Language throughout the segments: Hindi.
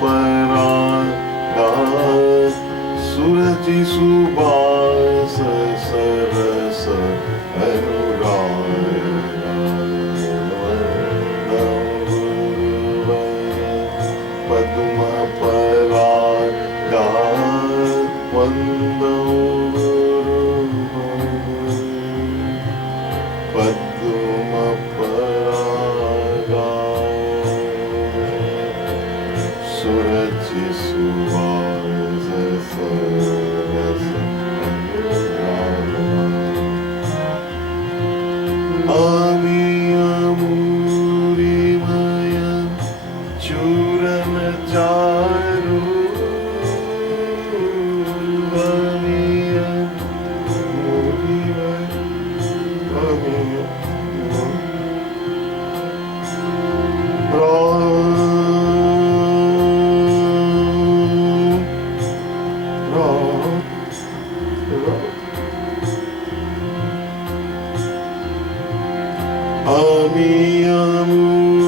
परागा सुरचि सुबास सरस अनुरागा पद्म परागा वंदो पद्म परागा सुरचि सुबास सरस अनुरागा अमीयमूरिमय चूरन चारु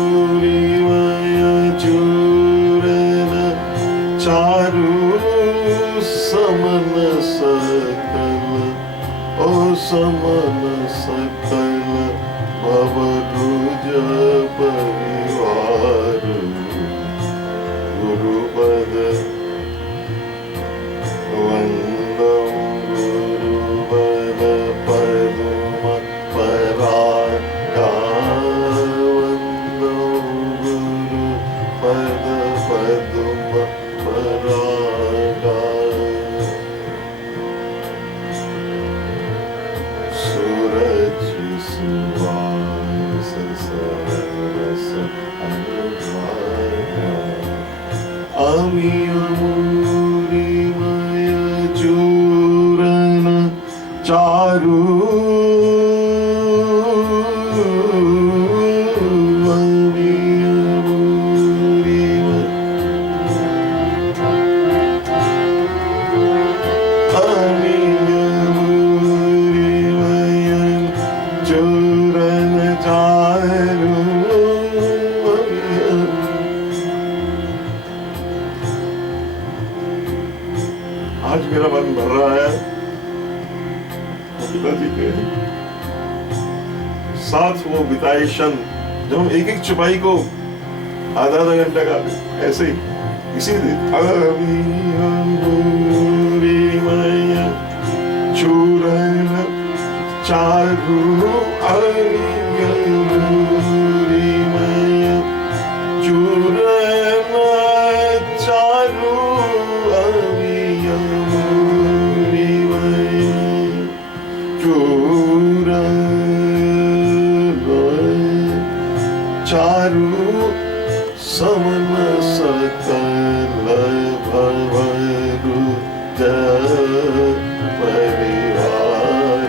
अमीयमूरिमय चूरन चारु समन सकल ओ समन सकल भवभुज परिवार गुरुपद वंदं गुरुपद पद्म परागा वंदं गुरुपद पद्म परागा सुरचि सुबास सरस अनुरागा अमीयमूरिमय चूरन चारु आज मेरा मन भर रहा है पिताजी के साथ वो बिताए क्षण जब हम एक एक चुपाई को आधा आधा घंटा का ऐसे ही इसीलिए चूरन चारु अमीयमूरिमय चूरन चारु चारु समन सकल भवरुज परिवार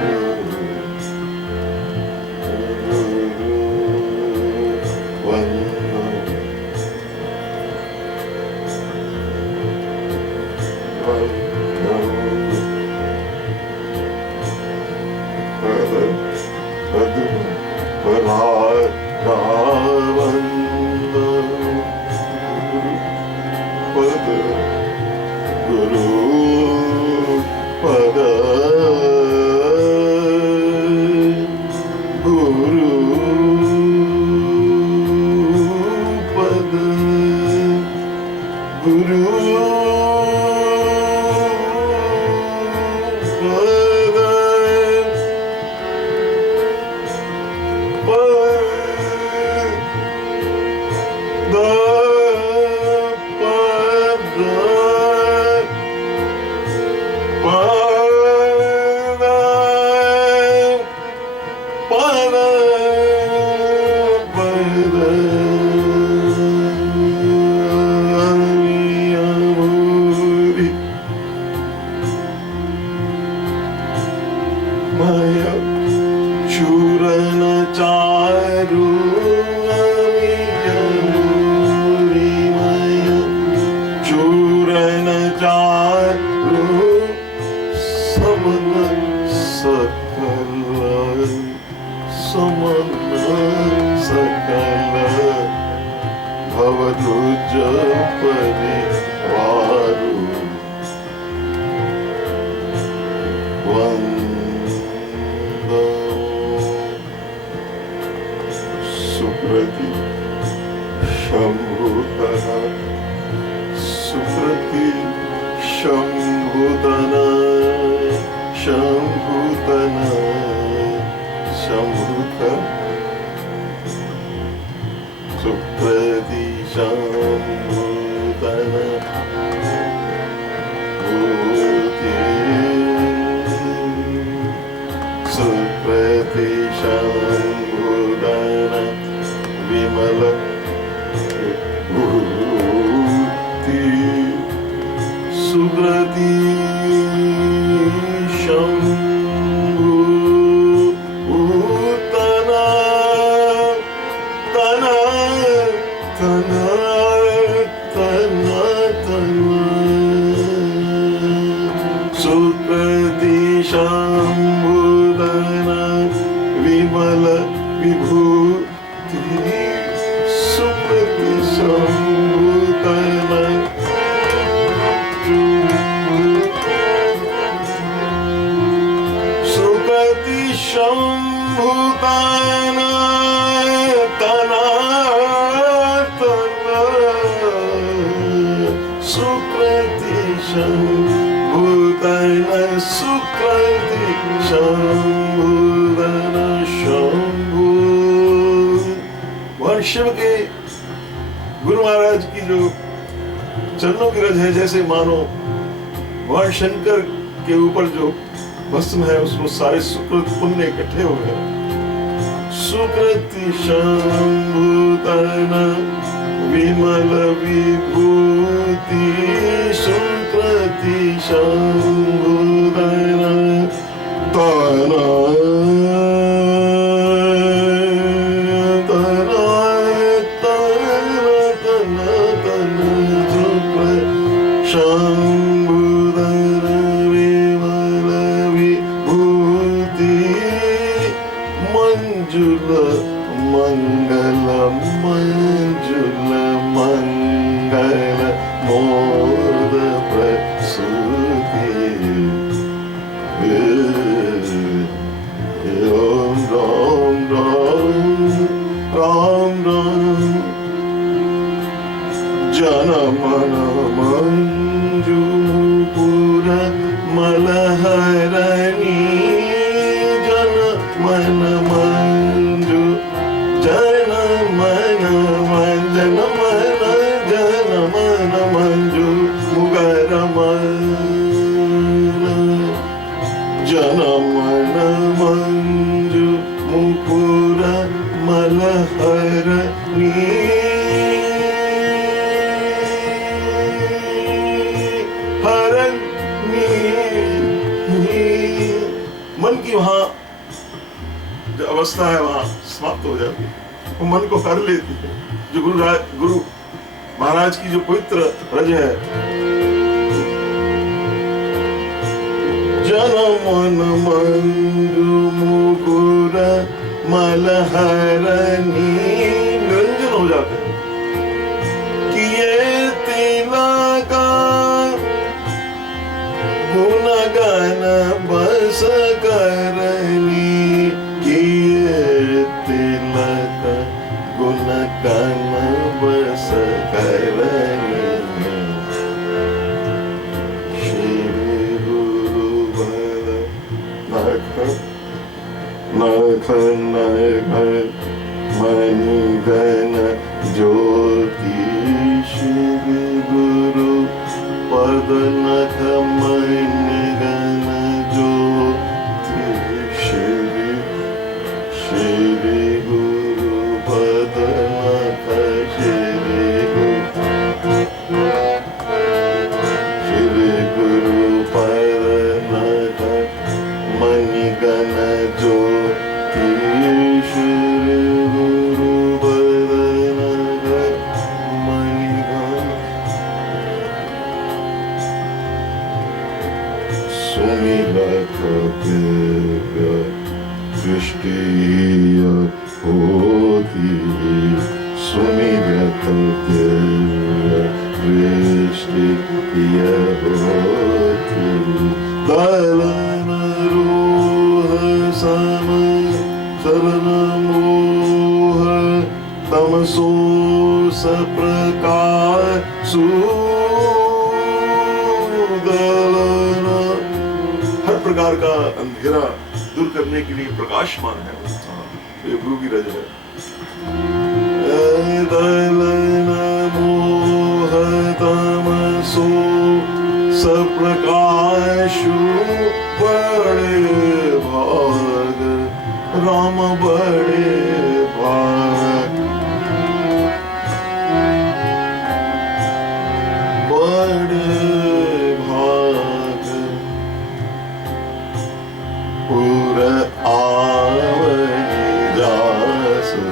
चूरन चारु अमीयमूरिमय चूरन चारु समन सकल ಅವನು ಜಪರಿ ವಾರು ವಂದ ಸುಪ್ರತಿ ಶಂಭುತನ ಸುಪ್ರತಿ ಶಂಭುತನ ಶಂಭುತನ ಶಂಭುತ सुप्रति शंभुतन भूति सुप्रति शंभुतन विमल भूति सुप्रति शंभुतन विमल विभूति सुप्रति शंभुतन सुप्रति शंभुतन तना तना सुप्रति शंभुतन सुकृति शंभुतन शंभु। भगवान शिव के गुरु महाराज की जो चरणों की रज है, जैसे मानो भगवान शंकर के ऊपर जो भस्म है उसमें सारे सुकृत पुण्य इकट्ठे हो गए। सुकृति शंभुतन विमल विभूति सुकृति शंभुतन तना तना तना तना तना शंभुतन विमल विभूति मंजुल मंगल मंजुल मंगल मोद प्रसूति राम राम राम राम राम जनमन मंजूपुर मलहरणी जनमन मंजू जनमन जनमन जनमन मंजू मुगरमन जनमन मंजू मुकुर मलहरणी हरणी। मन की वहां जो अवस्था है वहां समाप्त हो जाती है, वो मन को हर लेती है। जो गुरु महाराज की जो पवित्र रज है, जनमन मंजू मुकुर मलहरणी निरंजन हो जाते हैं। किए तिलका गुणगान बस करनी किए तिलक गुणगान बस करनी श्री गुरु वर नख नख नख मणिगण ज्योति श्री गुरु पद नख मणिगण ज्योति श्री श्री गुरु पद नख श्री गुरु पद नख मणिगण ज्योति श्री गुरु पद नख मणिगण सुमिरत दृष्टि होती सुमिरत दृष्टि किय होत दलन रोह सम शरण मोह तमसो सप्रकार सुदलन। हर प्रकार का अंधेरा दूर करने के लिए प्रकाशमान है, ये गुरु की रज है। दलन मोह तमसो सप्रकाशु बड़े भाग राम बड़े भाग बड़े भाग पुर आवै जासु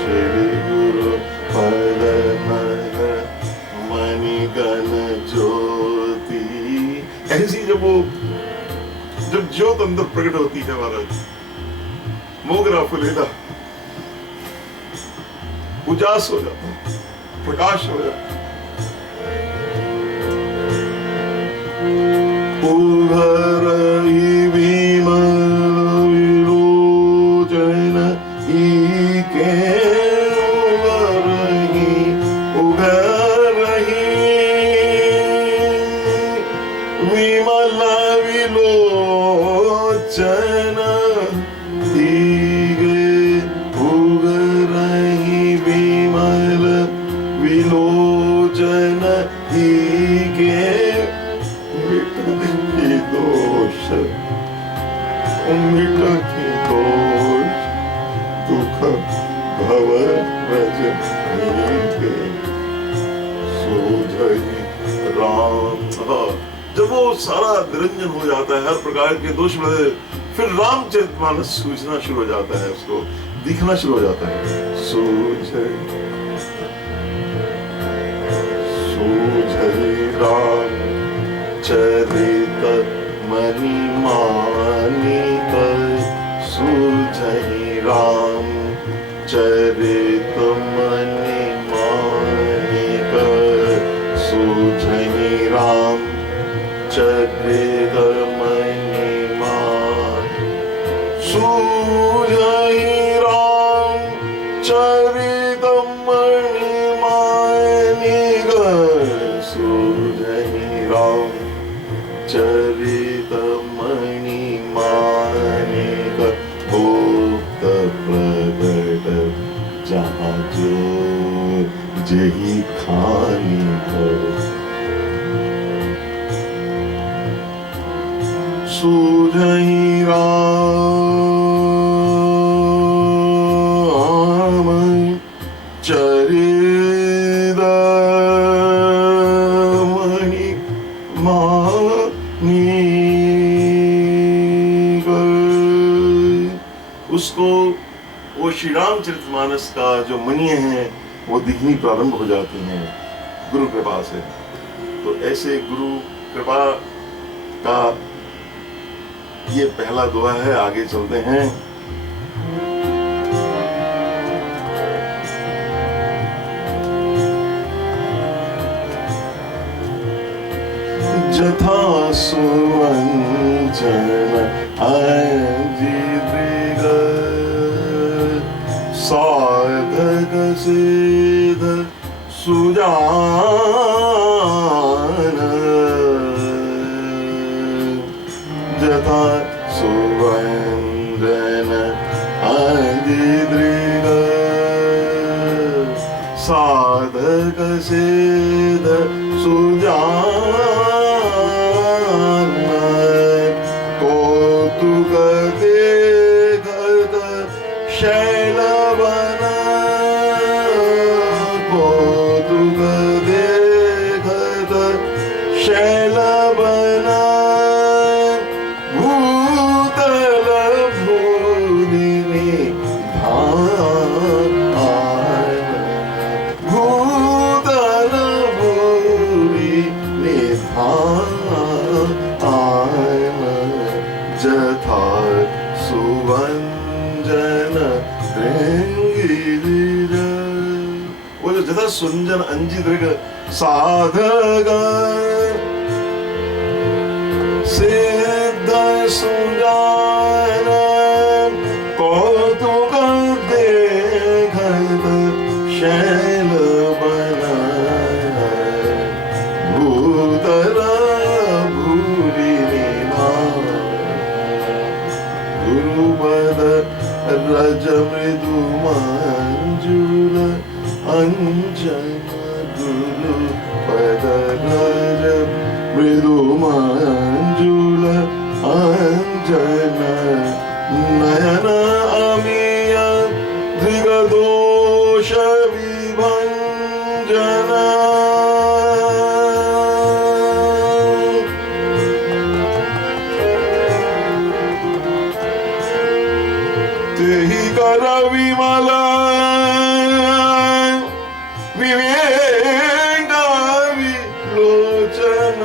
श्री गुरु पद मणिगण ज्योति। ऐसी जब ज्योत अंदर प्रकट होती है महाराज, मोगरा फुलेला उजास हो जाता है, प्रकाश हो जाता है। उघरहि विमल विलोचन ईके उघरहि विमल विलोचन ईगे उघरहि विमल विलोचन ईगे दोष मिटति दोष दुख भव व्रज सोझहि राम। जब वो सारा निरंजन हो जाता है, हर प्रकार के दोष मिटे, फिर रामचरितमानस सूझना शुरू हो जाता है, उसको दिखना शुरू हो जाता है। सूझहि राम चरित मणि मानिक सूझहि राम चरित मणि मानिक सूझहि राम चरित मणि मानिक सूझहि राम चरित मणि मानिक सूझहि राम चरित मणि मानिक भूत प्रगट जहाँ जो जही खानी हो। सूझहि राम चरित मणि उसको वो श्री रामचरितमानस का जो मणि है वो दिखनी प्रारंभ हो जाती हैं गुरु कृपा से। तो ऐसे गुरु कृपा का ये पहला दुआ है। आगे चलते हैं। जथा सुवंचन अजिदृग साधक सिद्ध सुजान जथा सुवंचन अजिदृग साधक सिद्ध सुजान कौतुक देखत शैलवन कौतुक देखत शैलवन भूतल भूमि धान भूतल भूमि सुंजन अंजी दृग साधग सिद्ध सुजान कौतुक देखत शैल बना भूतल भूरि निधान गुरुपद रज मृदु मंजुल अंजन गुरुपद रज मृदु मंजुल अंजन नयन अमीय दृगदोष विभंजन तेहि कर विमल विवेक विलोचन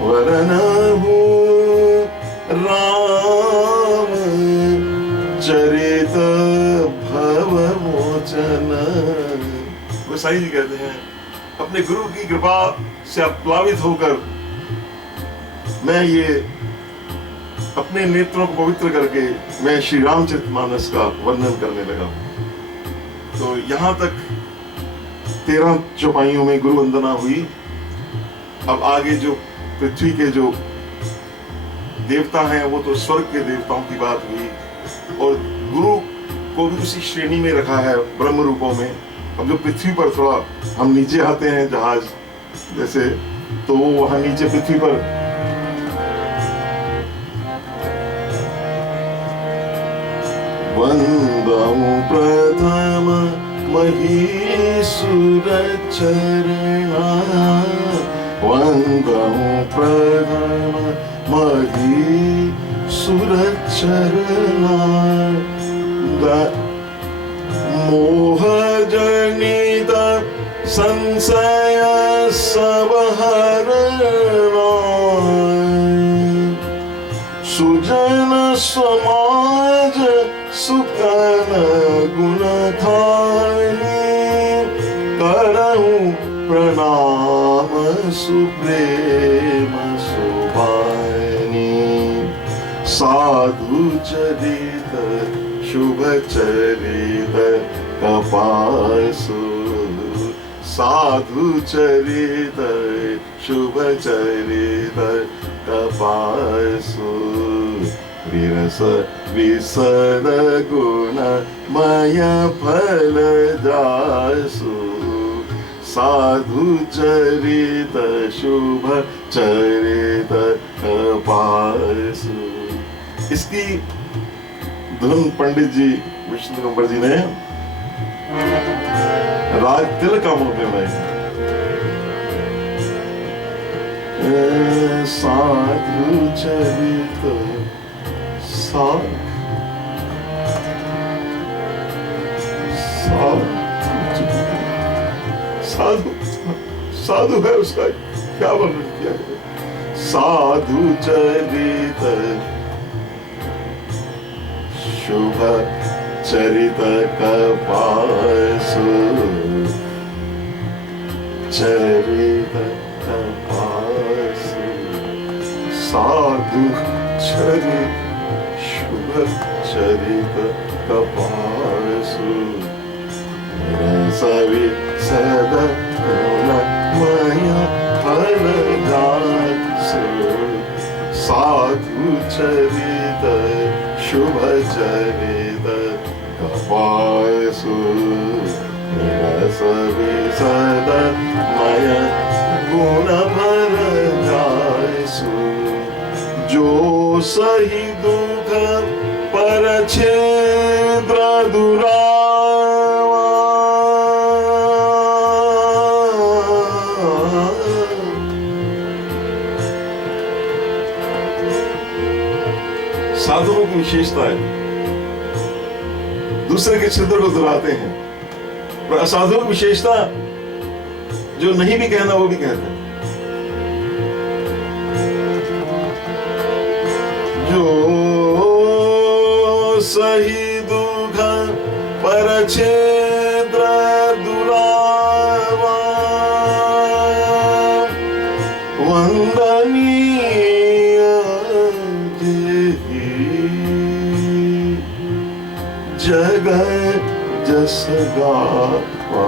वरनहु राम चरित भव मोचन। गोसाई जी कहते हैं अपने गुरु की कृपा से प्लावित होकर मैं ये अपने नेत्रों को पवित्र करके मैं श्री रामचरितमानस का वर्णन करने लगा। तो यहाँ तक 13 चौपाइयों में गुरु वंदना हुई। अब आगे जो पृथ्वी के जो देवता हैं वो तो स्वर्ग के देवताओं की बात हुई और गुरु को भी उसी श्रेणी में रखा है ब्रह्म रूपों में। अब जो पृथ्वी पर थोड़ा हम नीचे आते हैं जहाज जैसे, तो वो वहां नीचे पृथ्वी पर वंदमु प्रथम महीसुर चरणा वंदमु प्रथम महीसुर चरणा मोह जनित संशय सब हरणा सुजन समाज सुकन गुण खानी करहु प्रणाम सुप्रेम सुभानी साधु चरित शुभ चरित कपासु साधु चरित शुभ चरित कपासु विरस विसद गुण मय फल जासु साधु चरित शुभ चरित कपासु। इसकी धुन पंडित जी विष्णु दिगंबर जी ने राग तिलकाम में बनाई। साधु चरित साधु साधु है उसका क्या वर्णन किया है। साधु चरित शुभ चरित कपासु चरित कपासु साधु चरित शुभ चरित कपासु सवि सद गुणमय फल जासु साधु चरित शुभ चरित कपासु सवि सद मय गुण फल जासु जो सही दुख पर छिद्र दुरावा साधुओं की विशेषता है दूसरे के छिद्र को दुराते हैं, पर असाधुओं की विशेषता जो नहीं भी कहना वो भी कहते हैं। जो सही दुख पर छेद्र दुरावा वंदनीय जग जस गावा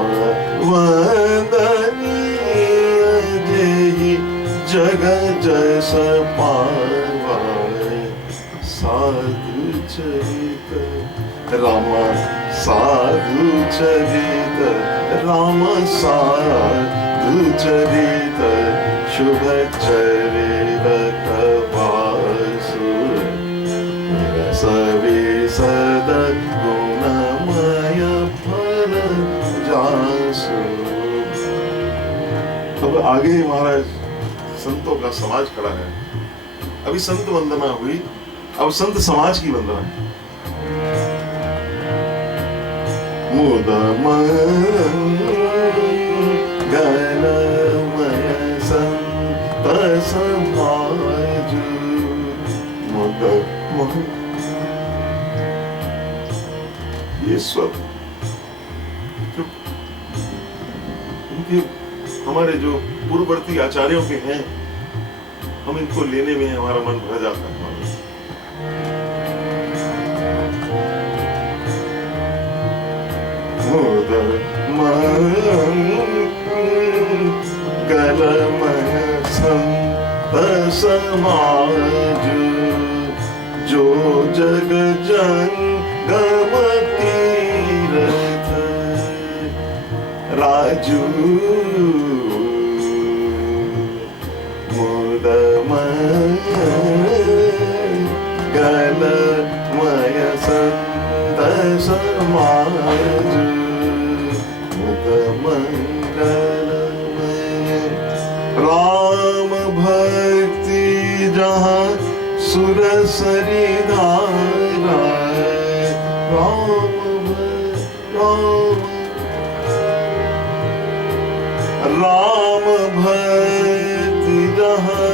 वंदनीय जेहि जग जस पावा साधु चरित राम साधु चरित राम साधु चरित शुभ चरित कवासु सवे सद गुणमय फल जासु। अब आगे महाराज संतों का समाज खड़ा है। अभी संत वंदना हुई, अब संत समाज की वंदना है। मुदमंगलमय संत समाज ये सब इनके हमारे जो पूर्ववर्ती आचार्यों के हैं, हम इनको लेने में हमारा मन भर जाता है। गलमय संत समाज जो जग जंगम तीरथ राजू गलमय संत समाज मुदमंगलमय राम भक्ति जहाँ सुर सरिधारा राम भक्ति जहाँ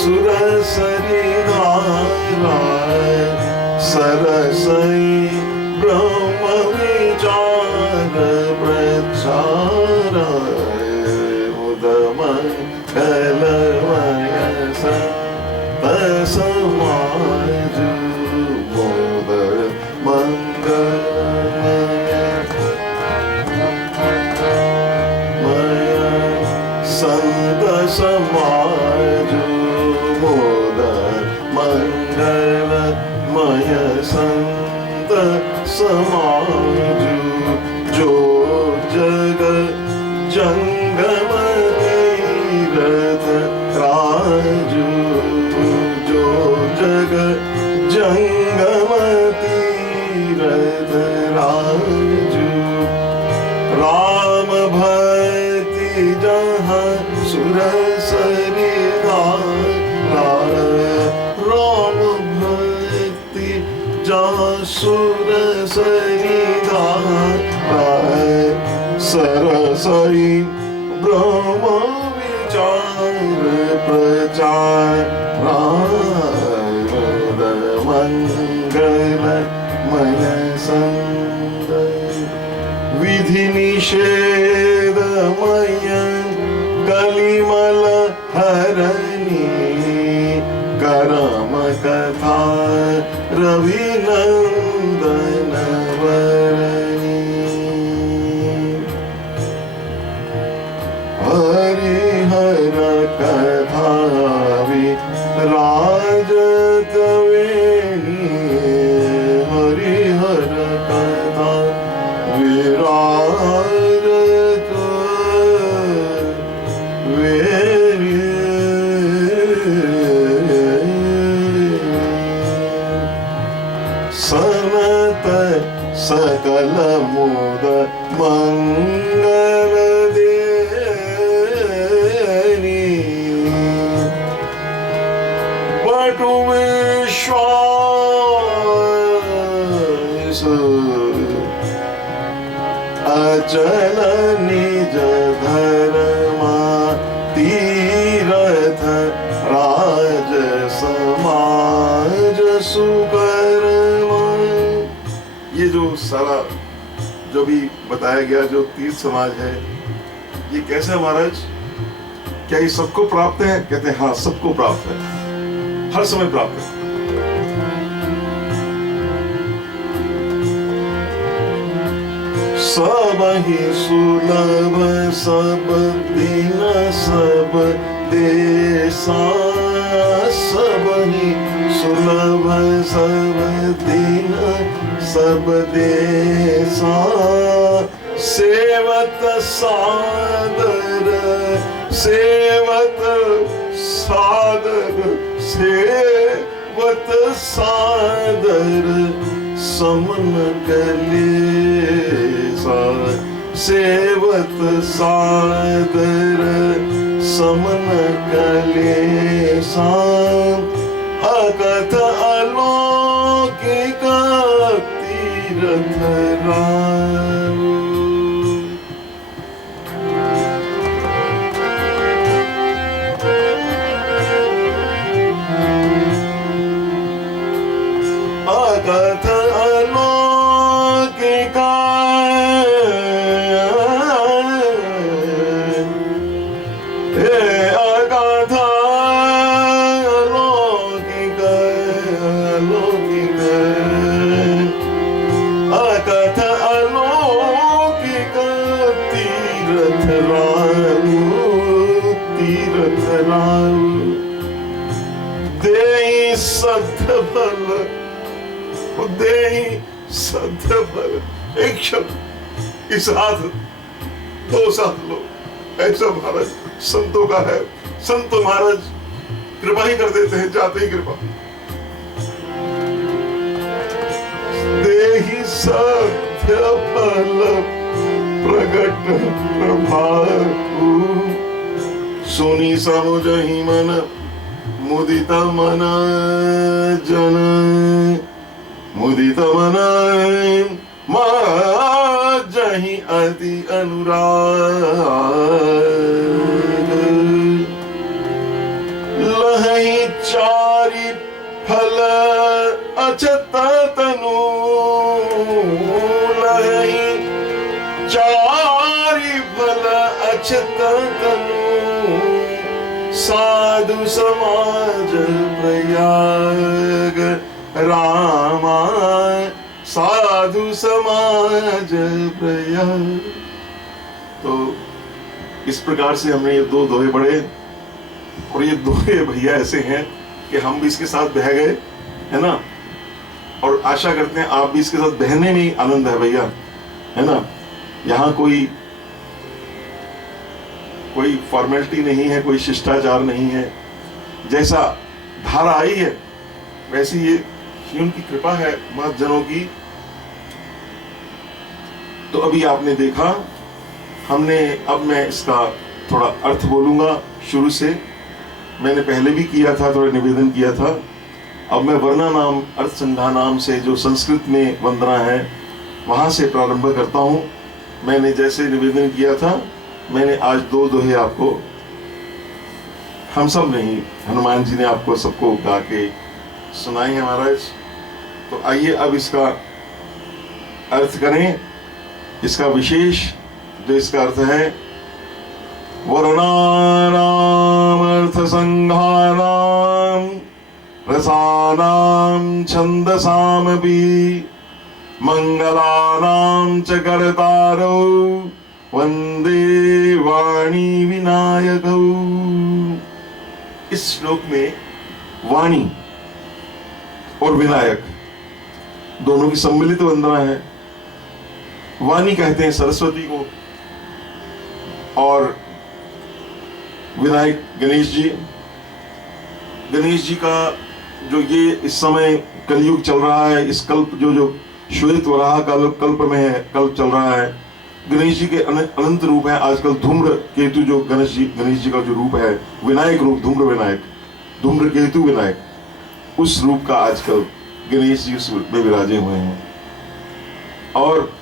सुर सरिधारा सरसई ब्रह्म विचार प्रचार मुदमंगलमय संत समाज मुदमंगलमय संत समाज मुदमंगलमय संत समाज जो जग जंगम तीरथ राजू जो जग जंगम तीरथ राजू राम भक्ति जहाँ सुर सरिधारा राम भक्ति जहाँ सुर सरिधारा सरसई ब्रह्म विचार प्रचार मुदमंगलमय संत विधि निषेधमय कलिमल हरणी करम कथा रविनंदन वरणी हरिहर कथा राजत वेणी हरिहर कथा विराजत वेणी सनत सकल मुद मंगल देनी बटु विश्वास अचल निज धर्मा तीरथ राज समाज सुकर्मा। ये जो सारा जो भी बताया गया, जो तीर्थ समाज है, ये कैसा है महाराज? क्या ये सबको प्राप्त है? कहते हैं हाँ, सबको प्राप्त है, हर समय प्राप्त है। सब ही सुलभ सब दिन सब देसा, सब ही सुलभ सब दिन सब देसा। सेवत सादर सेवत सादर सेवत सादर समन कलेसा। सेवत सादर समन कलेसा। अकथ अलौकिक तीरथ राम। अकथ अलौकिक अकथ अलौकिक अलौकिक अकथ अलौकिक तीरथ राम। तीरथ राम देहि सद्ध फल, देहि सद्ध फल। एक शब्द इस हाथ दो साथ लो, ऐसा महाराज संतों का है। संत महाराज कृपा ही कर देते हैं, जाते ही कृपा। देहि सद्ध फल प्रगट प्रभाऊ। सुनी समुझहि मन मुदित मन जन। मुदित मन माजहि अति अनुराग। लहहि चारि फल अछत तनु। लहहि चारि फल अछत तनु। साधु समाज प्रयाग रामा। साधु समाज प्रयाग। तो इस प्रकार से हमने ये दो दोहे पढ़े, और ये दोहे भैया ऐसे हैं कि हम भी इसके साथ बह गए, है ना। और आशा करते हैं आप भी इसके साथ बहने में ही आनंद है भैया, है ना। यहाँ कोई फॉर्मेलिटी नहीं है, कोई शिष्टाचार नहीं है। जैसा धारा आई है वैसी ये उनकी कृपा है महतजनों की। तो अभी आपने देखा, अब मैं इसका थोड़ा अर्थ बोलूंगा शुरू से। मैंने पहले भी किया था, थोड़ा निवेदन किया था। अब मैं वर्णा नाम अर्थ संघा नाम से जो संस्कृत में वंदना है वहां से प्रारंभ करता हूं। मैंने जैसे निवेदन किया था, मैंने आज दो दोहे आपको, हम सब नहीं, हनुमान जी ने आपको सबको गा के सुनाई है महाराज। तो आइए अब इसका अर्थ करें। इसका विशेष जो इसका अर्थ है, वर्णानाम अर्थ संघानाम रसानाम छंदसामपि मंगलानाम च कर्तारो वंदे वाणी विनायकौ। इस श्लोक में वाणी और विनायक दोनों की सम्मिलित वंदना है। वाणी कहते हैं सरस्वती को, और विनायक गणेश जी। गणेश जी का जो ये इस समय कलयुग चल रहा है, इस कल्प जो श्वेत वराह कल्प में है, कल्प चल रहा है, गणेश जी के अनंत रूप है। आजकल धूम्र केतु जो गणेश जी का जो रूप है, विनायक रूप, धूम्र विनायक, धूम्र केतु विनायक, उस रूप का आजकल गणेश जी उस रूप में विराजे हुए हैं। और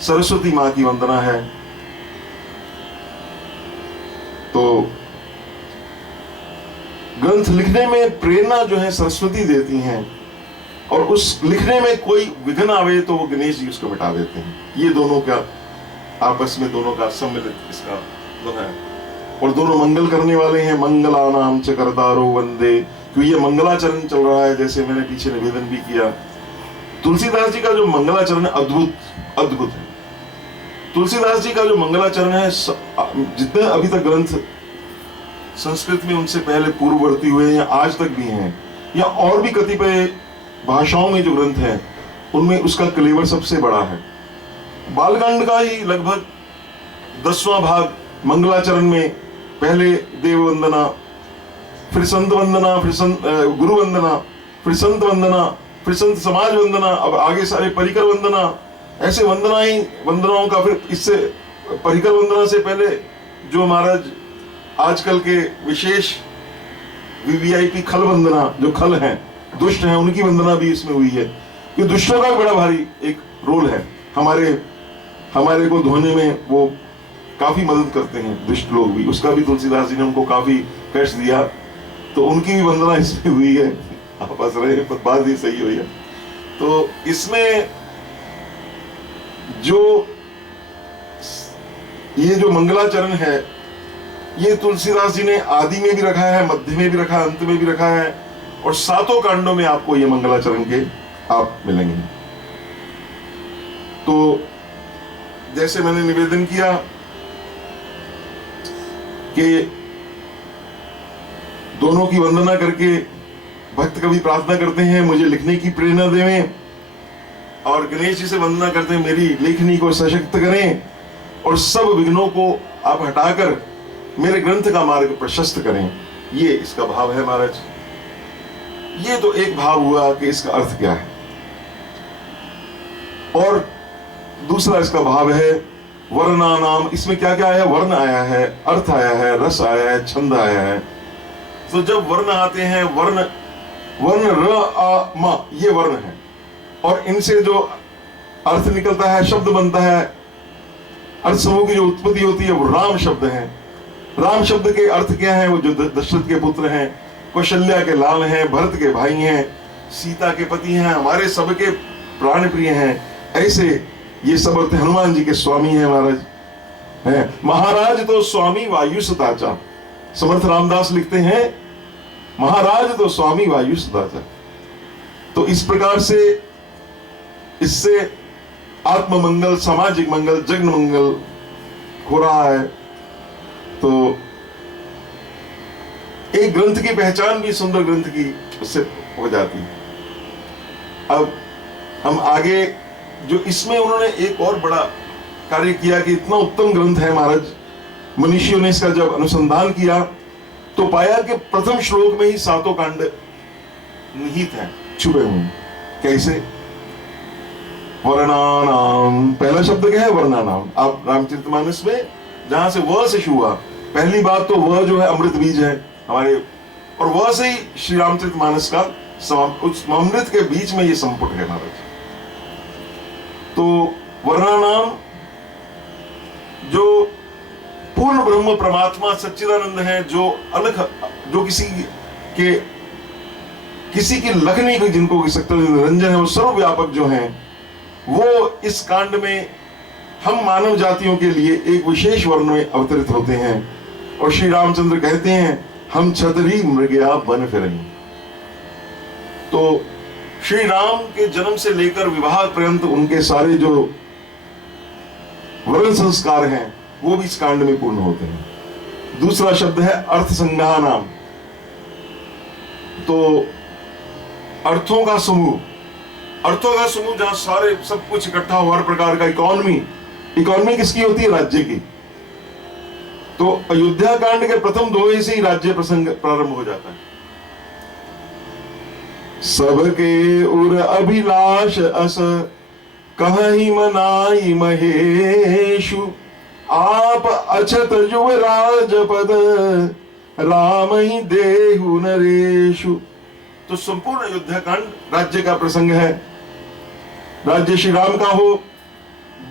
सरस्वती माँ की वंदना है। तो ग्रंथ लिखने में प्रेरणा जो है सरस्वती देती हैं। और उस लिखने में कोई विघ्न आवे तो वो गणेश जी उसको मिटा देते हैं। ये दोनों का आपस में दोनों का सम्मिलित इसका दोनों है। और दोनों मंगल करने वाले हैं। मंगलानाम च करतारो वंदे, क्योंकि ये मंगलाचरण चल रहा है, जैसे मैंने पीछे निवेदन भी किया। तुलसीदास जी का जो मंगलाचरण अद्भुत अद्भुत है। तुलसीदास जी का जो मंगलाचरण है, जितने अभी तक ग्रंथ संस्कृत में उनसे पहले पूर्ववर्ती हुए हैं या आज तक भी हैं, या और भी कतिपय भाषाओं में जो ग्रंथ हैं, उनमें उसका कलेवर सबसे बड़ा है। बालकांड का ही लगभग 10वां भाग मंगलाचरण में, पहले देव वंदना, फिर संत वंदना, फिर गुरु वंदना, फिर संत वंदना, फिर संत समाज वंदना, अब आगे सारे परिकर वंदना, ऐसे वंदनाओं का। फिर इससे परिकर वंदना से पहले जो महाराज आजकल के विशेष वीवीआईपी खल वंदना, जो खल हैं, दुष्ट हैं, उनकी वंदना भी इसमें हुई है। कि दुष्टों का बड़ा भारी एक रोल है, हमारे को धोने में वो काफी मदद करते हैं दुष्ट लोग भी। उसका भी तुलसीदास जी ने उनको काफी कष्ट दिया, तो उनकी भी वंदना इसमें हुई है। आप हंस रहे हैं, बात भी सही हुई है। तो इसमें ये जो मंगलाचरण है, ये तुलसीदास जी ने आदि में भी रखा है, मध्य में भी रखा है, अंत में भी रखा है, और 7 कांडों में आपको ये मंगलाचरण के आप मिलेंगे। तो जैसे मैंने निवेदन किया कि दोनों की वंदना करके भक्त कभी प्रार्थना करते हैं मुझे लिखने की प्रेरणा देवें, और गणेश जी से वंदना करते हैं मेरी लेखनी को सशक्त करें, और सब विघ्नों को आप हटाकर मेरे ग्रंथ का मार्ग प्रशस्त करें। ये इसका भाव है महाराज। ये तो एक भाव हुआ कि इसका अर्थ क्या है। और दूसरा इसका भाव है वर्णानाम। इसमें क्या क्या आया? वर्ण आया है, अर्थ आया है, रस आया है, छंद आया है। तो जब वर्ण आते हैं, वर्ण र आ म, ये वर्ण है, और इनसे जो अर्थ निकलता है, शब्द बनता है, अर्थ समूह की जो उत्पत्ति होती है वो राम शब्द है। राम शब्द के अर्थ क्या है? वो जो दशरथ के पुत्र हैं, कौशल्या के लाल हैं, भरत के भाई हैं, सीता के पति हैं, हमारे सबके प्राण प्रिय हैं। ऐसे ये सब अर्थ हनुमान जी के स्वामी हैं महाराज हैं। महाराज तो स्वामी वायु सताचा, समर्थ रामदास लिखते हैं महाराज तो स्वामी वायु सताचा। तो इस प्रकार से इससे आत्म मंगल, सामाजिक मंगल, जगन मंगल हो रहा है। तो एक ग्रंथ की पहचान भी सुंदर ग्रंथ की उससे हो जाती है। अब हम आगे जो इसमें उन्होंने एक और बड़ा कार्य किया कि इतना उत्तम ग्रंथ है महाराज, मनीषियों ने इसका जब अनुसंधान किया तो पाया कि प्रथम श्लोक में ही 7 कांड निहित हैं, छुपे हुए। कैसे? वर्णानाम, पहला शब्द क्या है? वर्णानाम। आप रामचरितमानस में जहां से व से शुरू हुआ, पहली बात तो वह जो है अमृत बीज है हमारे, और वह से ही श्री रामचरितमानस का उस अमृत के बीच में ये संपुट है महाराज। तो वर्णानाम जो पूर्ण ब्रह्म परमात्मा सच्चिदानंद है, जो अलग, जो किसी की लख नहीं कोई जिनको कह सकते निरंजन है, वो सर्वव्यापक जो हैं, वो इस कांड में हम मानव जातियों के लिए एक विशेष वर्ण में अवतरित होते हैं। और श्री रामचंद्र कहते हैं हम छतरी मृगया बन फिरेंगे। तो श्री राम के जन्म से लेकर विवाह पर्यंत उनके सारे जो वर्ण संस्कार हैं वो भी इस कांड में पूर्ण होते हैं। दूसरा शब्द है अर्थ संज्ञानाम। तो अर्थों का समूह, जहां सारे सब कुछ इकट्ठा हो, हर प्रकार का इकोनॉमी किसकी होती है? राज्य की। तो अयोध्या कांड के प्रथम दोहे से ही राज्य प्रसंग प्रारंभ हो जाता है। सबके उर अभिलाष अस कहीं मनाई महेशु, आप अछत युवराज पद राम ही देहु नरेशु। तो संपूर्ण अयोध्या कांड राज्य का प्रसंग है। राज्य श्री राम का हो,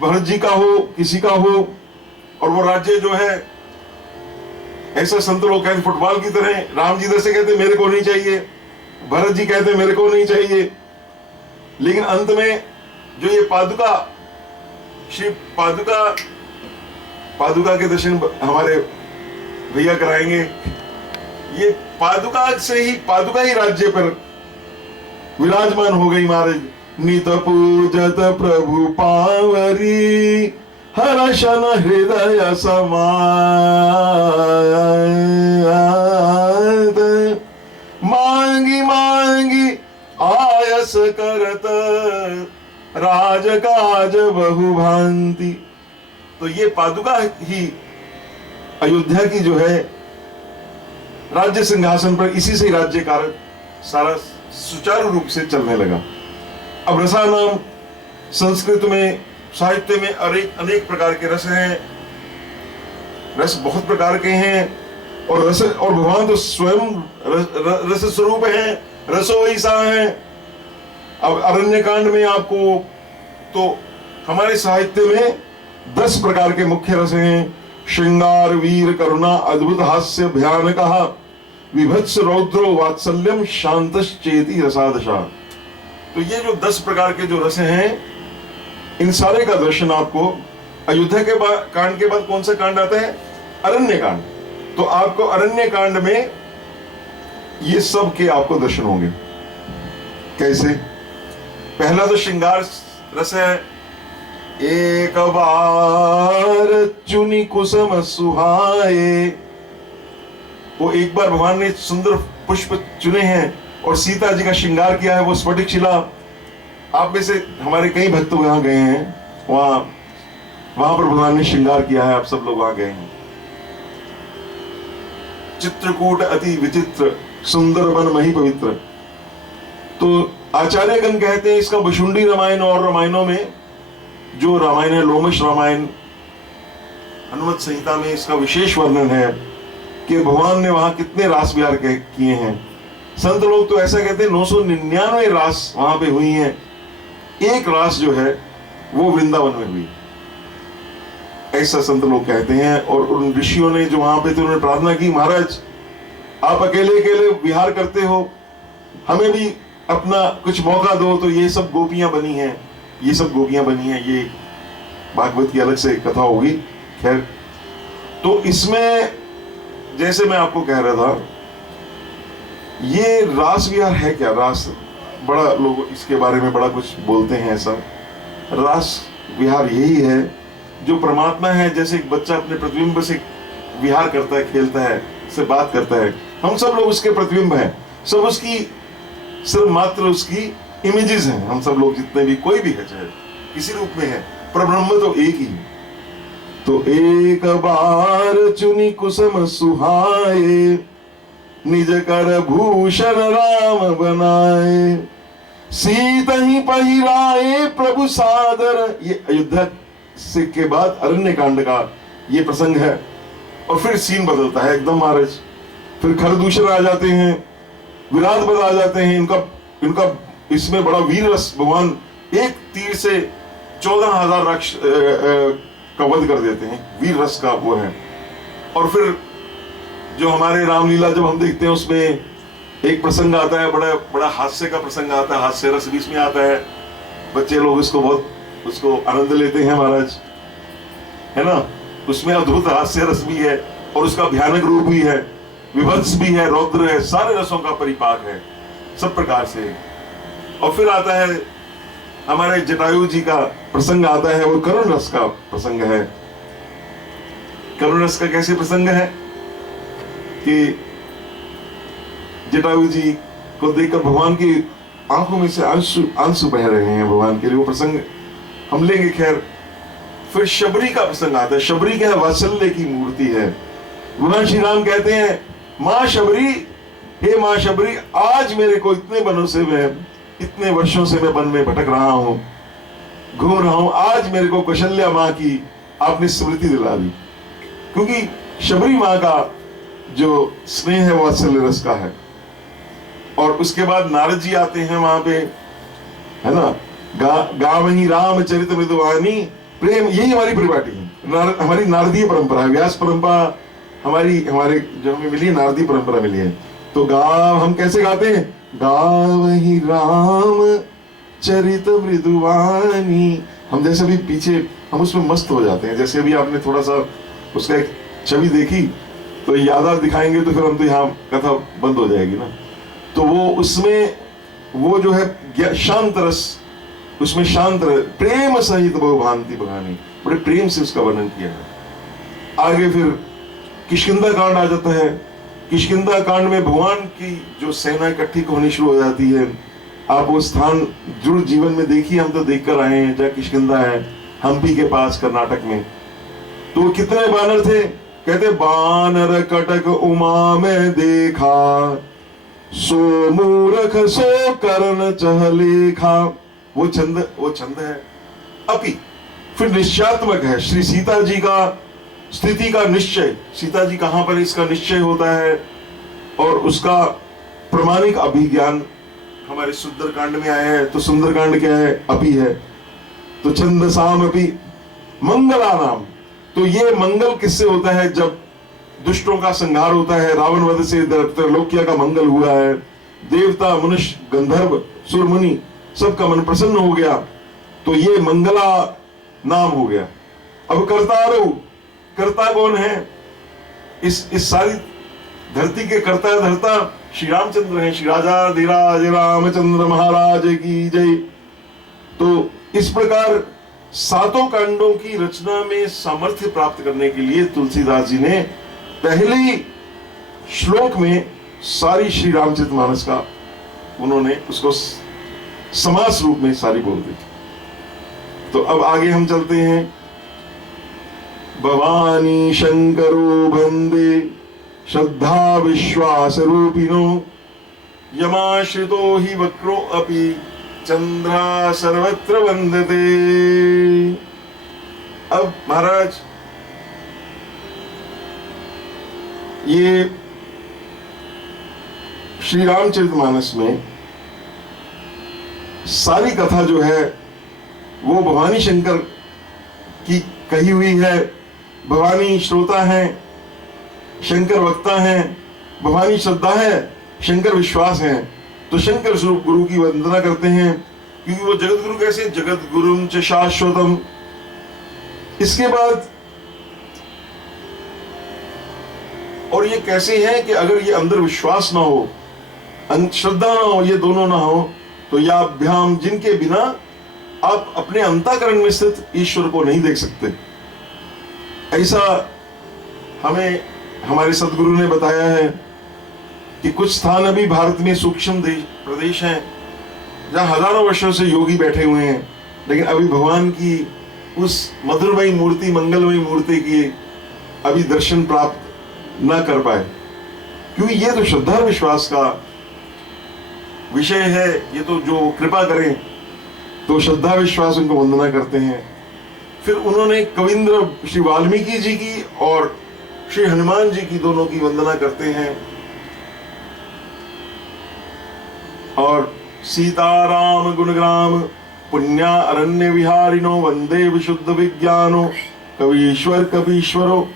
भरत जी का हो, किसी का हो, और वो राज्य जो है ऐसा संत लोग कहते फुटबॉल की तरह, राम जी इधर से कहते मेरे को नहीं चाहिए, भरत जी कहते मेरे को नहीं चाहिए, लेकिन अंत में जो ये पादुका, श्री पादुका के दर्शन हमारे भैया कराएंगे। ये पादुका ही राज्य पर विराजमान हो गई महाराज। नित पूजत प्रभु पावरी, हर्षन हृदय समाद, मांगी मांगी आयस करत, राजकाज बहु भांति। तो ये पादुका ही अयोध्या की जो है राज्य सिंहासन पर, इसी से राज्य कार्य सारा सुचारू रूप से चलने लगा। अब रसा नाम संस्कृत में, साहित्य में अनेक प्रकार के रस हैं। रस बहुत प्रकार के हैं, और रस और भगवान तो स्वयं रस स्वरूप है, रसो ऐसा है। अब अरण्य कांड में आपको, तो हमारे साहित्य में 10 प्रकार के मुख्य रस हैं। श्रृंगार, वीर, करुणा, अद्भुत, हास्य, भयानक, विभत्स, रौद्रो, वात्सल्यम, शांतश्चेति रसादशा। तो ये जो 10 प्रकार के जो रस हैं, इन सारे का दर्शन आपको अयोध्या के कांड के बाद कौन सा कांड आता है? अरण्य कांड। तो आपको अरण्य कांड में ये सब के आपको दर्शन होंगे। कैसे? पहला तो श्रृंगार रस है। एक बार चुनी कुसुम सुहाए, वो एक बार भगवान ने सुंदर पुष्प चुने हैं और सीता जी का श्रृंगार किया है, वो स्फटिक शिला। आप में से हमारे कई भक्त वहां गए हैं, वहां पर भगवान ने श्रृंगार किया है, आप सब लोग वहां गए हैं। चित्रकूट अति विचित्र, सुंदर वन मही पवित्र। तो आचार्यगण कहते हैं इसका भुशुंडी रामायण और रामायणों में, जो रामायण है लोमश रामायण, हनुमत संहिता में इसका विशेष वर्णन है कि भगवान ने वहां कितने रास विहार किए हैं। संत लोग तो ऐसा कहते हैं 999 रास वहां पे हुई हैं। एक रास जो है वो वृंदावन में हुई, ऐसा संत लोग कहते हैं। और उन ऋषियों ने जो वहां पे थे, उन्होंने प्रार्थना की, महाराज आप अकेले अकेले विहार करते हो, हमें भी अपना कुछ मौका दो। तो ये सब गोपियां बनी हैं, ये भागवत की अलग से कथा होगी। खैर, तो इसमें जैसे मैं आपको कह रहा था, ये रास विहार है क्या? रास, बड़ा लोग इसके बारे में बड़ा कुछ बोलते हैं। ऐसा रास विहार यही है जो परमात्मा है। जैसे एक बच्चा अपने प्रतिबिंब से विहार करता है, खेलता है, से बात करता है, हम सब लोग उसके प्रतिबिंब हैं, सब उसकी सिर्फ मात्र उसकी इमेजेस हैं। हम सब लोग जितने भी, कोई भी है, चाहे किसी रूप में है, पर ब्रह्म तो एक ही है। तो एक बार चुनी कुसुम सुहाए, निज कर भूषण राम बनाए, सीता ही पहिराए प्रभु सादर। ये अयोध्या से के बाद अरण्य कांड का ये प्रसंग है। और फिर सीन बदलता है एकदम महाराज। फिर खरदूषण आ जाते हैं, विराट बद आ जाते हैं। इनका इसमें बड़ा वीर रस, भगवान एक तीर से 14,000 राक्षस का वध कर देते हैं, वीर रस का वो है। और फिर जो हमारे रामलीला जब हम देखते हैं, उसमें एक प्रसंग आता है, बड़ा बड़ा हास्य का प्रसंग आता है, हास्य रस भी इसमें आता है। बच्चे लोग इसको बहुत उसको आनंद लेते हैं महाराज, है ना। उसमें अद्भुत हास्य रस भी है और उसका भयानक रूप भी है, विभत्स भी है, रौद्र है, सारे रसों का परिपाक है सब प्रकार से। और फिर आता है हमारे जटायु जी का प्रसंग आता है, और करुण रस का प्रसंग है। करुण रस का कैसे प्रसंग है कि जटायु जी को देखकर भगवान की आंखों में से आंसू बह रहे हैं भगवान के लिए, वो प्रसंग हम लेंगे। खैर, फिर शबरी का प्रसंग आता है। शबरी क्या है? वात्सल्य की मूर्ति है। भगवान श्री राम कहते हैं, माँ शबरी, हे माँ शबरी, आज मेरे को इतने वर्षों से मैं वन में भटक रहा हूं, घूम रहा हूं, आज मेरे को कौशल्या माँ की आपने स्मृति दिला दी। क्योंकि शबरी माँ का जो स्नेह है वो वात्सल्य रस का है। और उसके बाद नारद जी आते हैं वहां पे, है ना। गावही रामचरित मृदुवानी प्रेम, यही हमारी परिपाटी है, हमारी नारदीय परंपरा है। व्यास परंपरा हमारे जो हमें मिली है, नारदीय परंपरा मिली है। तो हम कैसे गाते हैं? गावही राम चरित मृदुवानी। हम जैसे भी पीछे हम उसमें मस्त हो जाते हैं। जैसे अभी आपने थोड़ा सा उसका एक छवि देखी तो यादा दिखाएंगे तो फिर हम तो यहाँ कथा बंद हो जाएगी ना। तो वो उसमें वो जो है शांत रस, उसमें शांत रस, प्रेम सहित बहु भांति बगानी, बड़े प्रेम से उसका वर्णन किया है। आगे फिर किष्किंधा कांड आ जाता है। किष्किंधा कांड में भगवान की जो सेना इकट्ठी होनी शुरू हो जाती है। आप वो स्थान जरूर जीवन में देखिए, हम तो देख कर आए हैं जहाँ किष्किंधा है, हम्पी के पास कर्नाटक में। तो कितने बानर थे? कहते बानर कटक उमा में देखा, सो मूर्ख सो कर्ण चहलेखा। वो छंद है अपि। फिर निश्चयात्मक है, श्री सीता जी का स्थिति का निश्चय, सीता जी कहां पर इसका निश्चय होता है और उसका प्रमाणिक अभिज्ञान हमारे सुंदरकांड में आया है। तो सुंदरकांड क्या है? अपि है। तो छंदसाम अपि मंगला नाम। तो ये मंगल किससे होता है? जब दुष्टों का संहार होता है, रावण वध से त्रैलोक्य का मंगल हुआ है, देवता मनुष्य गंधर्व सुर मुनि सबका मन प्रसन्न हो गया, तो ये मंगला नाम हो गया। अब कर्तारो, कर्ता कौन है? इस सारी धरती के कर्ता धरता श्री रामचंद्र हैं। श्री राजा धीराज रामचंद्र महाराज की जय। तो इस प्रकार सातों कांडों की रचना में सामर्थ्य प्राप्त करने के लिए तुलसीदास जी ने पहले श्लोक में सारी श्री रामचरितमानस का उन्होंने उसको समास रूप में सारी बोल दी। तो अब आगे हम चलते हैं। भवानी शंकरो वंदे श्रद्धा विश्वास रूपिणो, यमाश्रितो हि वक्रो अपि चंद्रा सर्वत्र वंदते। अब महाराज ये श्री रामचरितमानस में सारी कथा जो है वो भवानी शंकर की कही हुई है। भवानी श्रोता है, शंकर वक्ता है, भवानी श्रद्धा है, शंकर विश्वास है। तो शंकर स्वरूप गुरु की वंदना करते हैं, क्योंकि वो जगत गुरु कैसे? जगत गुरुम च शाश्वतम। इसके बाद और ये कैसे है कि अगर ये अंदर विश्वास ना हो, श्रद्धा ना हो, ये दोनों ना हो, तो याभ्याम, जिनके बिना आप अपने अंतःकरण में स्थित ईश्वर को नहीं देख सकते। ऐसा हमें हमारे सदगुरु ने बताया है कि कुछ स्थान अभी भारत में सूक्ष्म प्रदेश हैं जहां हजारों वर्षों से योगी बैठे हुए हैं, लेकिन अभी भगवान की उस मधुरमयी मूर्ति, मंगलमयी मूर्ति की अभी दर्शन प्राप्त न कर पाए, क्योंकि ये तो श्रद्धा और विश्वास का विषय है। ये तो जो कृपा करें तो श्रद्धा विश्वास उनको वंदना करते हैं। फिर उन्होंने कविंद्र श्री वाल्मीकि जी की और श्री हनुमान जी की दोनों की वंदना करते हैं। और सीताराम गुणग्राम पुण्या अरण्य विहारिणो वंदे विशुद्ध विज्ञानो कवीश्वर कवीश्वरो।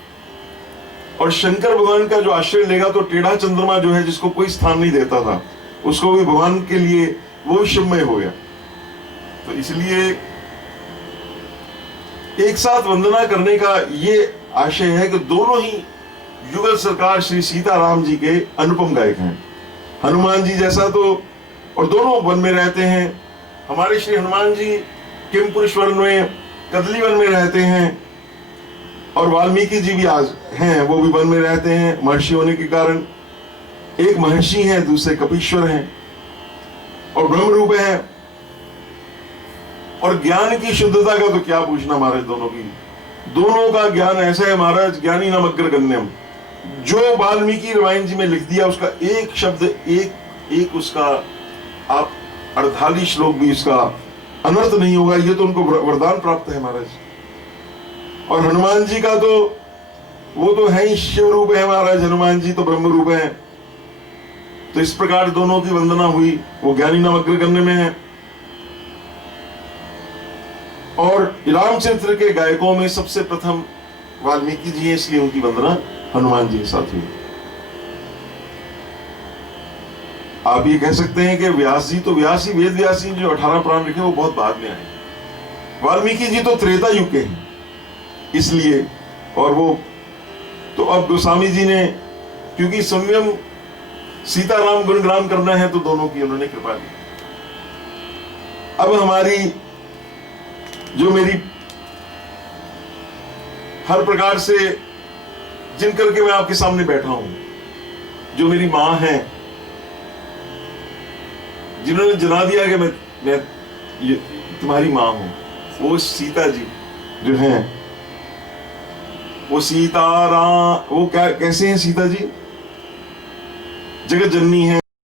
और शंकर भगवान का जो आश्रय लेगा तो टेढ़ा चंद्रमा जो है, जिसको कोई स्थान नहीं देता था, उसको भी भगवान के लिए वो शिवमय हो गया। तो इसलिए एक साथ वंदना करने का ये आशय है कि दोनों ही युगल सरकार श्री सीताराम जी के अनुपम गायक हैं। हनुमान जी जैसा तो, और दोनों वन में रहते हैं। हमारे श्री हनुमान जी किमपुरुष वन में, कदली वन में रहते हैं, और वाल्मीकि जी भी आज हैं, वो भी वन में रहते हैं महर्षि होने के कारण। एक महर्षि हैं, दूसरे कपीश्वर हैं, और ब्रह्म रूप है। और ज्ञान की शुद्धता का तो क्या पूछना महाराज, दोनों का ज्ञान ऐसा है महाराज, ज्ञानी नाम अग्रगण्यम। जो वाल्मीकि रामायण जी में लिख दिया उसका एक शब्द, एक उसका आप 48 श्लोक भी उसका अनर्थ नहीं होगा। ये तो उनको वरदान प्राप्त है महाराज। और हनुमान जी का तो वो तो है ही शिव रूप है महाराज, हनुमान जी तो ब्रह्म रूप है। तो इस प्रकार दोनों की वंदना हुई। वो ज्ञानी नाम अग्रगण्य में है। और रामचरित्र के गायकों में सबसे प्रथम वाल्मीकि जी है, इसलिए उनकी वंदना हनुमान जी के साथ हुई। आप ये कह सकते हैं कि व्यास जी तो व्यास ही, वेद व्यास जी जो 18 पुराण लिखे वो बहुत बाद में आए। वाल्मीकि जी तो त्रेता युग के हैं इसलिए, और वो तो अब गोस्वामी जी ने, क्योंकि संयम सीताराम गुणगान करना है तो दोनों की उन्होंने कृपा की। अब हमारी जो मेरी हर प्रकार से जिन करके मैं आपके सामने बैठा हूं, जो मेरी मां है, जिन्होंने जना दिया कि मैं ये तुम्हारी मां हूं, वो सीता जी जो हैं, वो सीताराम, वो क्या कैसे हैं सीता जी? जगत जननी है।